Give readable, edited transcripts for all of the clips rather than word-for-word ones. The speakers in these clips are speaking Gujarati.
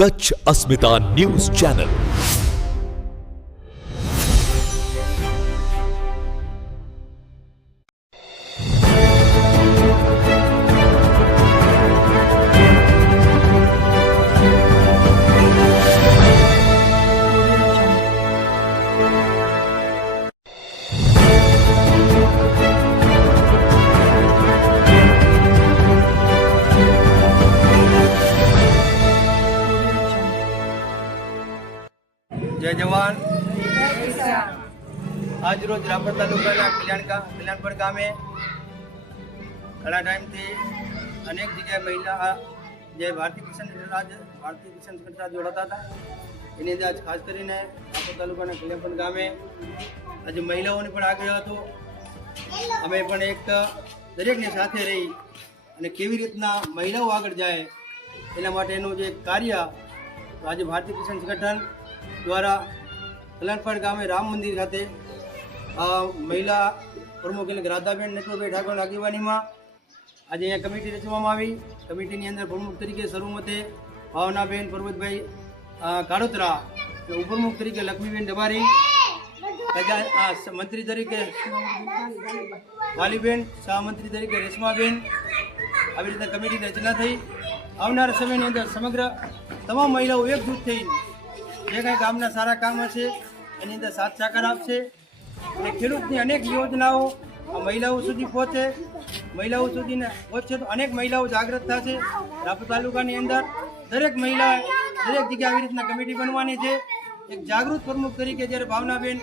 કચ્છ અસ્મિતા ન્યૂઝ ચેનલ। जय जवान आज रोज रापर तालुका कल्याणपुर गामे घना टाइम थी अनेक जगह महिला जे भारतीय किसान संगठन जोड़ता था एनी अंदर आज खास करीने रापर तालुका कल्याणपुर गामे आज महिलाओं ने आगे हतो अमे पण एक दरेक ने साथे रही अने केवी रीतना महिलाओं आगे जाए एना माटेनुं जे कार्य आज भारतीय किसान संगठन द्वारा कल्याणपुर गामे राम मंदिर खाते महिला प्रमुख એટલે રાધાબેન નટવરભાઈ ઠાકોર આગેવાનીમાં આજે અહીંયા કમિટી રચવામાં આવી। કમિટીની અંદર પ્રમુખ તરીકે સર્વમતે ભાવનાબેન પર્વતભાઈ કાળોતરા, ઉપપ્રમુખ તરીકે લક્ષ્મીબેન ડબારી, મંત્રી તરીકે વાલીબેન, સહમંત્રી તરીકે રેશમાબેન, આવી રીતે કમિટીની રચના થઈ। આવનારા સમયની અંદર સમગ્ર તમામ મહિલાઓ એકજૂથ થઈ જે કંઈ ગામના સારા કામ હશે એની અંદર સાથ સહકાર આપશે અને ખેડૂતની અનેક યોજનાઓ આ મહિલાઓ સુધી પહોંચે, મહિલાઓ સુધીને પહોંચશે તો અનેક મહિલાઓ જાગૃત થશે। રાપર તાલુકાની અંદર દરેક મહિલા દરેક જગ્યાએ આવી રીતના કમિટી બનવાની છે। એક જાગૃત પ્રમુખ તરીકે જ્યારે ભાવનાબેન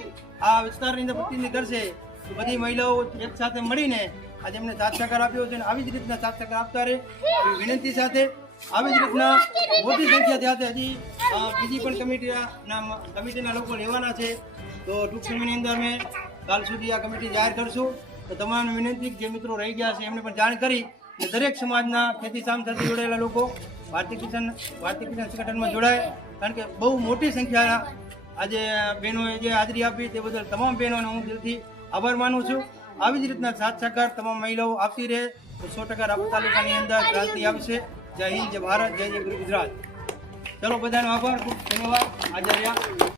આ વિસ્તારની અંદર પ્રતિનિધિ કરશે તો બધી મહિલાઓ એક સાથે મળીને આજે એમને સાથ સહકાર આપ્યો છે અને આવી જ રીતના સાથ સહકાર આપતા રહે એવી વિનંતી સાથે આવી જ રીતના મોટી સંખ્યા સાથે હજી બીજી પણ કમિટીના લોકો લેવાના છે તો ટૂંક સમયની અંદર અમે કાલ સુધી આ કમિટી જાહેર કરશું। તો તમામ વિનંતી જે મિત્રો રહી ગયા છે એમને પણ જાણ કરી અને દરેક સમાજના ખેતી કામ સાથે જોડાયેલા લોકો ભારતીય કિસાન સંગઠનમાં જોડાય, કારણ કે બહુ મોટી સંખ્યા આજે બહેનોએ જે હાજરી આપી તે બદલ તમામ બહેનોનો હું દિલથી આભાર માનું છું। આવી જ રીતના સાથ સહકાર તમામ મહિલાઓ આપતી રહે તો 100% રાપર તાલુકાની અંદર ક્રાંતિ આવશે। જય હિન્દ, જય ભારત, જય જય ગુજરાત। ચલો બધાનો આભાર, ખૂબ ધન્યવાદ, હાજર રહ્યા।